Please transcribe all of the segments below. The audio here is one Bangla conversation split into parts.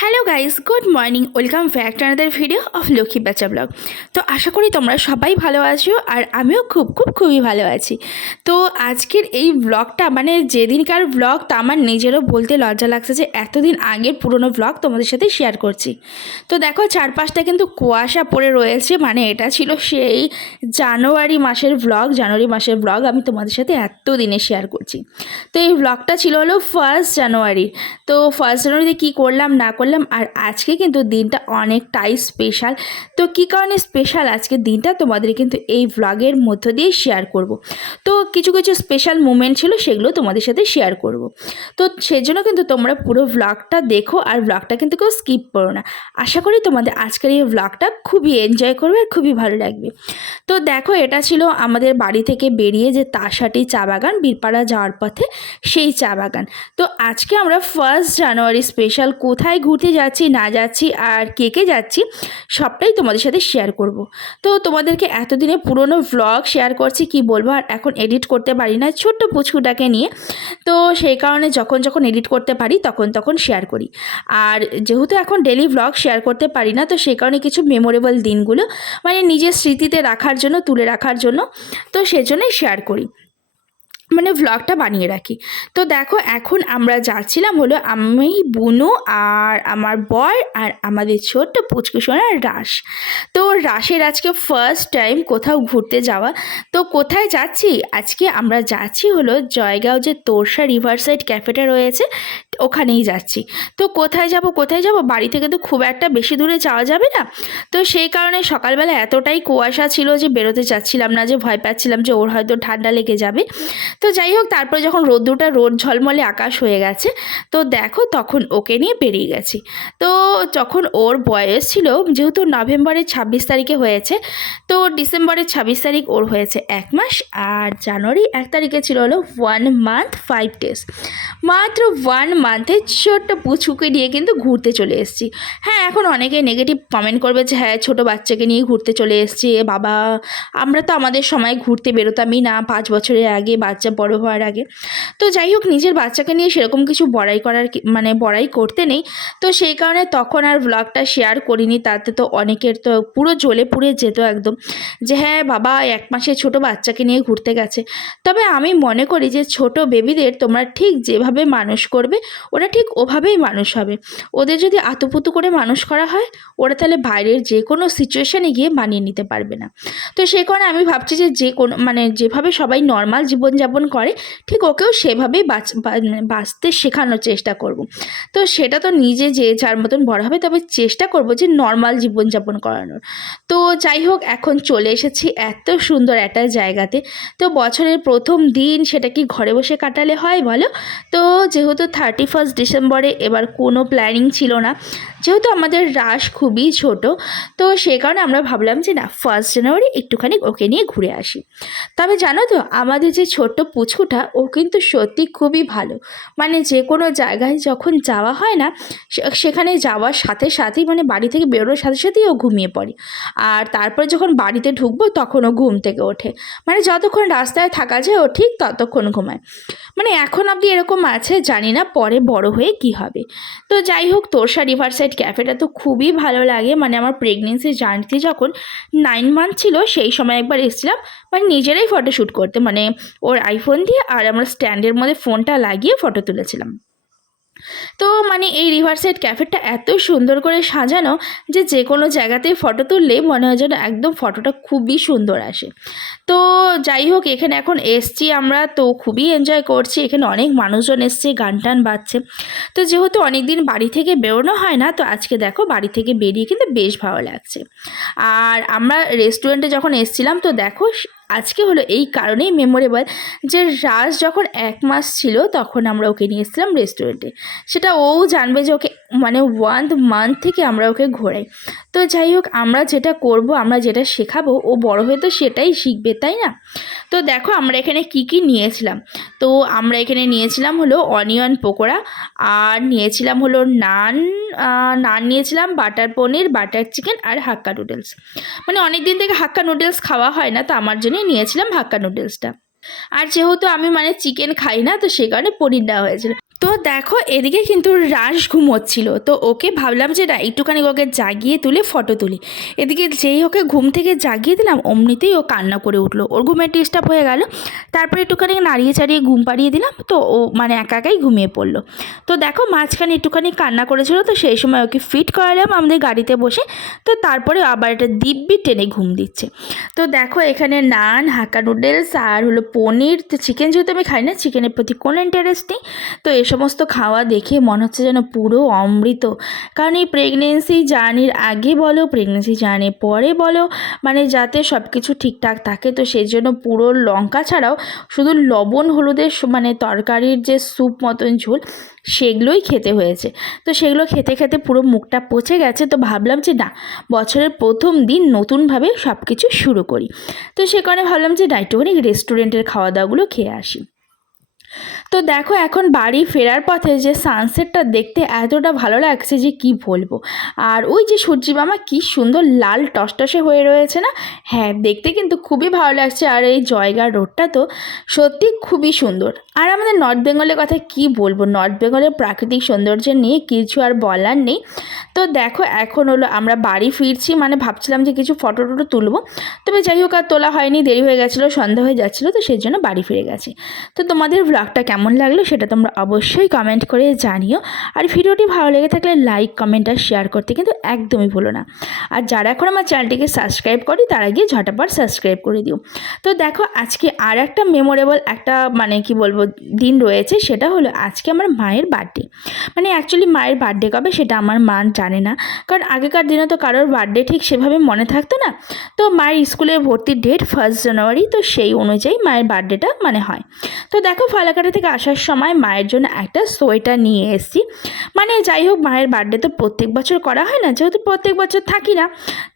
Hello guys, good morning. Welcome back to another video of Lakshmi বাচ্চা ব্লগ। তো আশা করি তোমরা সবাই ভালো আছো আর আমিও খুব খুব, খুবই ভালো আছি। তো আজকের এই ব্লগটা মানে যেদিনকার ব্লগ, তা আমার নিজেরও বলতে লজ্জা লাগছে যে এতদিন আগের পুরনো ব্লগ তোমাদের সাথে শেয়ার করছি। তো দেখো, চারপাশটা কিন্তু কুয়াশা পড়ে রয়েছে মানে এটা ছিল সেই জানুয়ারি মাসের ব্লগ। জানুয়ারি মাসের ব্লগ আমি তোমাদের সাথে এত দিনে শেয়ার করছি। তো এই ব্লগটা ছিল হলো ফার্স্ট জানুয়ারি। তো ফার্স্ট জানুয়ারিতে কী করলাম, না করলাম আর আজকে কিন্তু দিনটা অনেকটাই স্পেশাল তো কী কারণে স্পেশাল আজকে দিনটা? তোমাদের কিন্তু এই ব্লগের মধ্য দিয়ে শেয়ার করব। তো কিছু কিছু স্পেশাল মুমেন্ট ছিল সেগুলো তোমাদের সাথে শেয়ার করব। তো সেজন্য কিন্তু তোমরা পুরো ব্লগটা দেখো আর ব্লগটা কিন্তু কেউ স্কিপ করো না। আশা করি তোমাদের আজকের এই ব্লগটা খুবই এনজয় করবে আর খুবই ভালো লাগবে। তো দেখো এটা ছিল আমাদের বাড়ি থেকে বেরিয়ে যে তাসাটি চা বাগান, বীরপাড়া যাওয়ার পথে সেই চা বাগান। তো আজকে আমরা ফার্স্ট জানুয়ারি স্পেশাল কোথায় ঘুরতে যাচ্ছি, না যাচ্ছি আর কে কে যাচ্ছি, সবটাই তোমাদের সাথে শেয়ার করব। তো তোমাদেরকে এতদিনে পুরনো ভ্লগ শেয়ার করছি, কি বলব? আর এখন এডিট করতে পারি না, ছোট্ট পুচকুটাকে নিয়ে। তো সেই কারণে যখন যখন এডিট করতে পারি, তখন তখন শেয়ার করি। আর যেহেতু এখন ডেলি ভ্লগ শেয়ার করতে পারি না, তো সেই কারণে কিছু মেমোরেবল দিনগুলো মানে নিজের স্মৃতিতে রাখার জন্য, তুলে রাখার জন্য, তো সেজন্যই শেয়ার করি। মানে ভ্লগটা বানিয়ে রাখি। তো দেখো, এখন আমরা যাচ্ছিলাম হলো আমি, বুনু আর আমার বর আর আমাদের ছোট্ট পুচকুসোনার রাস তো রাসের আজকে ফার্স্ট টাইম কোথাও ঘুরতে যাওয়া। তো কোথায় যাচ্ছি? আজকে আমরা যাচ্ছি হলো জয়গাঁও যে তোরসা রিভার সাইড ক্যাফেটা রয়েছে ওখানেই যাচ্ছি। তো কোথায় যাব কোথায় যাব? বাড়ি থেকে তো খুব একটা বেশি দূরে যাওয়া যাবে না। তো সেই কারণে সকালবেলা এতটাই কুয়াশা ছিল যে বেরোতে চাচ্ছিলাম না, যে ভয় পাচ্ছিলাম যে ওর হয়তো ঠান্ডা লেগে যাবে। তো যাই হোক, তারপরে যখন রোদ্দুরটা, রোদ ঝলমলে আকাশ হয়ে গেছে, তো দেখো তখন ওকে নিয়ে বেরিয়ে গেছি। তো যখন ওর বয়স ছিল, যেহেতু নভেম্বরের ছাব্বিশ তারিখে হয়েছে, তো ডিসেম্বরের ছাব্বিশ তারিখ ওর হয়েছে এক মাস আর জানুয়ারি এক তারিখে ছিল হলো ওয়ান মান্থ ফাইভ ডেজ মাত্র ওয়ান মান্থে ছোট্ট পুচুকে নিয়ে কিন্তু ঘুরতে চলে এসেছি। হ্যাঁ এখন অনেকে নেগেটিভ কমেন্ট করবে যে হ্যাঁ ছোটো বাচ্চাকে নিয়ে ঘুরতে চলে এসেছি বাবা। আমরা তো আমাদের সময় ঘুরতে বেরোতামই না পাঁচ বছরের আগে, বাচ্চা বড় হওয়ার আগে। তো যাই হোক, নিজের বাচ্চাকে নিয়ে সেরকম কিছু বড়াই করার মানে বড়াই করতে নেই। তো সেই কারণে তখন আর ব্লগটা শেয়ার করিনি, তাতে তো অনেকের তো পুরো জ্বলে পুড়ে যেত একদম। যে হ্যাঁ বাবা, এক মাসে ছোট বাচ্চাকে নিয়ে ঘুরতে গেছে। তবে আমি মনে করি যে, ছোট বেবিদের তোমরা ঠিক যেভাবে মানুষ করবে ওরা ঠিক ওভাবেই মানুষ হবে। ওদের যদি আতুপুতু করে মানুষ করা হয়, ওরা তাহলে বাইরের যে কোনো সিচুয়েশানে গিয়ে মানিয়ে নিতে পারবে না। তো সেই কারণে আমি ভাবছি যে যে কোনো মানে যেভাবে সবাই নর্মাল জীবনযাপন করে, ঠিক ওকেও সেভাবেই বাঁচ মানে বাঁচতে শেখানোর চেষ্টা করব। তো সেটা তো নিজে যে যার মতন বড় হবে, তবে চেষ্টা করব যে নর্মাল জীবনযাপন করানোর। তো যাই হোক, এখন চলে এসেছি এত সুন্দর একটা জায়গাতে। তো বছরের প্রথম দিন সেটা কি ঘরে বসে কাটালে হয় বলো? তো যেহেতু থার্টি ফার্স্ট ডিসেম্বরে এবার কোনো প্ল্যানিং ছিল না। যেহেতু আমাদের রাস খুবই ছোট, তো সে কারণে আমরা ভাবলাম যে না ফার্স্ট জানুয়ারি একটুখানি ওকে নিয়ে ঘুরে আসি। তবে জানো তো, আমাদের যে ছোট্ট পুচকুটা, ও কিন্তু সত্যি খুবই ভালো। মানে যে কোনো জায়গায় যখন যাওয়া হয় না সেখানে যাওয়ার সাথে সাথেই মানে বাড়ি থেকে বেরোনোর সাথে সাথেই ও ঘুমিয়ে পড়ে। আর তারপর যখন বাড়িতে ঢুকবো, তখন ও ঘুম থেকে ওঠে। মানে যতক্ষণ রাস্তায় থাকা যায়, ও ঠিক ততক্ষণ ঘুমায়। মানে এখন অবধি এরকম আছে, জানি না পরে বড় হয়ে কি হবে? তো যাই হোক তোরসা রিভার সাইড ক্যাফেটা তো খুবই ভালো লাগে। মানে আমার প্রেগনেন্সি জার্নিতে যখন নাইন মান্থ ছিল, সেই সময় একবার এসেছিলাম। মানে নিজেরাই ফটো শ্যুট করতে। মানে ওর আইফোন দিয়ে আর আমার স্ট্যান্ডের মধ্যে ফোনটা লাগিয়ে ফটো তুলেছিলাম। তো মানে এই রিভার সাইড ক্যাফেটা এত সুন্দর করে সাজানো যে যে কোনো জায়গাতেই ফটো তুললে মনে হয় যেন একদম ফটোটা খুবই সুন্দর আসে। তো যাই হোক, এখানে এখন এসছি আমরা, তো খুবই এনজয় করছি। এখানে অনেক মানুষজন এসছে গান টান বাজছে। তো যেহেতু অনেক দিন বাড়ি থেকে বেরোনো হয় না, তো আজকে দেখো বাড়ি থেকে বেরিয়ে কিন্তু বেশ ভালো লাগছে। আর আমরা রেস্টুরেন্টে যখন এসছিলাম, তো দেখো আজকে হলো এই কারণেই মেমোরেবল যে রাজ যখন এক মাস ছিল তখন আমরা ওকে নিয়ে এসেছিলাম রেস্টুরেন্টে সেটা ও জানবে যে ওকে মানে ওয়ান মান্থ থেকে আমরা ওকে ঘোরাই। তো যাই হোক, আমরা যেটা করব, আমরা যেটা শেখাবো, ও বড় হয়ে তো সেটাই শিখবে, তাই না? তো দেখো আমরা এখানে কি কি নিয়েছিলাম। তো আমরা এখানে নিয়েছিলাম হলো অনিয়ন পকোড়া, আর নিয়েছিলাম হলো নান নান নিয়েছিলাম বাটার পনির বাটার চিকেন আর হাক্কা নুডলস মানে অনেক দিন থেকে হাক্কা নুডলস খাওয়া হয় না, তো আমার জন্যই নিয়েছিলাম হাক্কা নুডলসটা আর যেহেতু আমি মানে চিকেন খাই না, তো সে কারণে পনির দেওয়া হয়েছিল। তো দেখো, এদিকে কিন্তু রাস ঘুমোচ্ছিল। তো ওকে ভাবলাম যে না, একটুখানি ওকে জাগিয়ে তুলে ফটো তুলি। এদিকে যেই ওকে ঘুম থেকে জাগিয়ে দিলাম, অমনিতেই ও কান্না করে উঠল। ওর ঘুমের ডিস্টার্ব হয়ে গেল। তারপরে একটুখানি নাড়িয়ে চাড়িয়ে ঘুম পাড়িয়ে দিলাম। তো ও মানে একা একাই ঘুমিয়ে পড়ল। তো দেখো, মাঝখানে একটুখানি কান্না করেছিল। তো সেই সময় ওকে ফিট করালাম আমাদের গাড়িতে বসে। তো তারপরে আবার এটা দিব্যি টেনে ঘুম দিচ্ছে। তো দেখো, এখানে নান, হাক্কা নুডলস আর হলো পনির, তো চিকেন যেহেতু আমি খাই না চিকেনের প্রতি কোনো ইন্টারেস্ট নেই। তো সমস্ত খাওয়া দেখে মনে হচ্ছে যেন পুরো অমৃত। কারণ এই প্রেগনেন্সি জার্নির আগে বলো প্রেগনেন্সি জার্নির পরে বলো মানে যাতে সব কিছু ঠিকঠাক থাকে, তো সেই জন্য পুরো লঙ্কা ছাড়াও শুধু লবণ, হলুদের মানে তরকারির যে স্যুপ মতন ঝোল, সেগুলোই খেতে হয়েছে। তো সেগুলো খেতে খেতে পুরো মুখটা পচে গেছে, তো ভাবলাম যে না, বছরের প্রথম দিন নতুনভাবে সব কিছু শুরু করি। তো সে কারণে ভাবলাম যে না, একটুখানি রেস্টুরেন্টের খাওয়া দাওয়াগুলো খেয়ে আসি। তো দেখো এখন বাড়ি ফেরার পথে যে সানসেটটা দেখতে এতটা ভালো লাগছে যে কি বলব? আর ওই যে সূর্যি মামা কি সুন্দর লাল টসটসে হয়ে রয়েছে না? হ্যাঁ দেখতে কিন্তু খুবই ভালো লাগছে আর এই জয়গার রোডটা তো সত্যি খুবই সুন্দর। আর আমাদের নর্থ বেঙ্গলের কথা কি বলব? নর্থ বেঙ্গলের প্রাকৃতিক সৌন্দর্য নিয়ে কিছু আর বলার নেই। তো দেখো এখন হলো আমরা বাড়ি ফিরছি মানে ভাবছিলাম যে কিছু ফটো টটো তুলবো। তবে যাই হোক আর তোলা হয়নি, দেরি হয়ে গেছিল, সন্ধ্যা হয়ে যাচ্ছিল, তো সেই জন্য বাড়ি ফিরে গেছি। তো তোমাদের ব্লগটা কেমন লাগল সেটা তোমরা অবশ্যই কমেন্ট করে জানিও। আর ভিডিওটি ভালো লেগে থাকলে লাইক কমেন্ট আর শেয়ার করতে কিন্তু একদমই ভুলো না। আর যারা এখন আমার চ্যানেলটিকে সাবস্ক্রাইব করি তারা গিয়ে ঝটাপট সাবস্ক্রাইব করে দিও। তো দেখো, আজকে আর একটা মেমোরেবল একটা মানে কি বলব, দিন রয়েছে, সেটা হলো আজকে আমার মায়ের বার্থডে মানে অ্যাকচুয়ালি মায়ের বার্থডে কবে সেটা আমার মা জানে না। কারণ আগেকার দিনে তো কারোর বার্থডে ঠিক সেভাবে মনে থাকতো না। তো মায়ের স্কুলে ভর্তির ডেট ফার্স্ট জানুয়ারি তো সেই অনুযায়ী মায়ের বার্থডেটা মানে হয়। তো দেখো ফালাকাটা থেকে আসার সময় মায়ের জন্য একটা সোয়েটার নিয়ে এসেছি। মানে যাই হোক, মায়ের বার্থডে তো প্রত্যেক বছর করা হয় না, যেহেতু প্রত্যেক বছর থাকি না,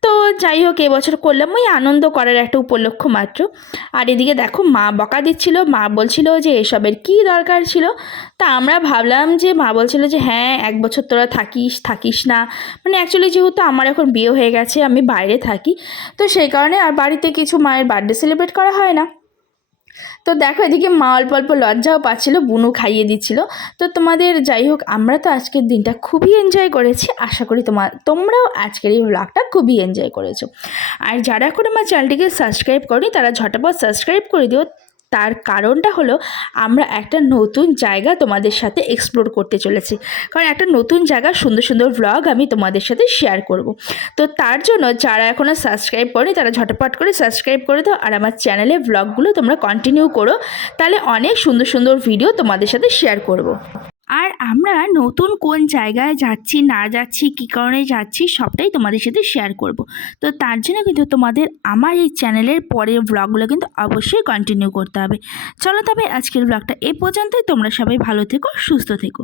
তো যাই হোক এবছর করলাম। ওই আনন্দ করার একটা উপলক্ষ মাত্র। আর এদিকে দেখো, মা বকা দিচ্ছিল, মা বলছিল যে এসবের কী দরকার ছিল? তা আমরা ভাবলাম যে মা বলছিল যে হ্যাঁ এক বছর তোরা থাকিস থাকিস না। মানে অ্যাকচুয়ালি যেহেতু আমার এখন বিয়ে হয়ে গেছে, আমি বাইরে থাকি, তো সেই কারণে আর বাড়িতে কিছু মায়ের বার্থডে সেলিব্রেট করা হয় না। তো দেখো এদিকে মা অল্প অল্প লজ্জাও পাচ্ছিল, বুনু খাইয়ে দিচ্ছিল। তো তোমাদের যাই হোক, আমরা তো আজকের দিনটা খুবই এনজয় করেছি। আশা করি তোমার তোমরাও আজকের এই ব্লগটা খুবই এনজয় করেছ। আর যারা এখন আমার চ্যানেলটিকে সাবস্ক্রাইব করি তারা ঝটাপট সাবস্ক্রাইব করে দিও। তার কারণটা হলো আমরা একটা নতুন জায়গা তোমাদের সাথে এক্সপ্লোর করতে চলেছি। কারণ একটা নতুন জায়গা, সুন্দর সুন্দর ব্লগ আমি তোমাদের সাথে শেয়ার করব। তো তার জন্য যারা এখনও সাবস্ক্রাইব করে তারা ঝটপট করে সাবস্ক্রাইব করে দাও আর আমার চ্যানেলে ব্লগগুলো তোমরা কন্টিনিউ করো। তাহলে অনেক সুন্দর সুন্দর ভিডিও তোমাদের সাথে শেয়ার করব। আর আমরা নতুন কোন জায়গায় যাচ্ছি, না যাচ্ছি, কী কারণে যাচ্ছি, সবটাই তোমাদের সাথে শেয়ার করব। তো তার জন্য কিন্তু তোমাদের আমার এই চ্যানেলের পরের ব্লগগুলো কিন্তু অবশ্যই কন্টিনিউ করতে হবে। চলো তবে আজকের ব্লগটা এ পর্যন্তই, তোমরা সবাই ভালো থেকো, সুস্থ থেকো।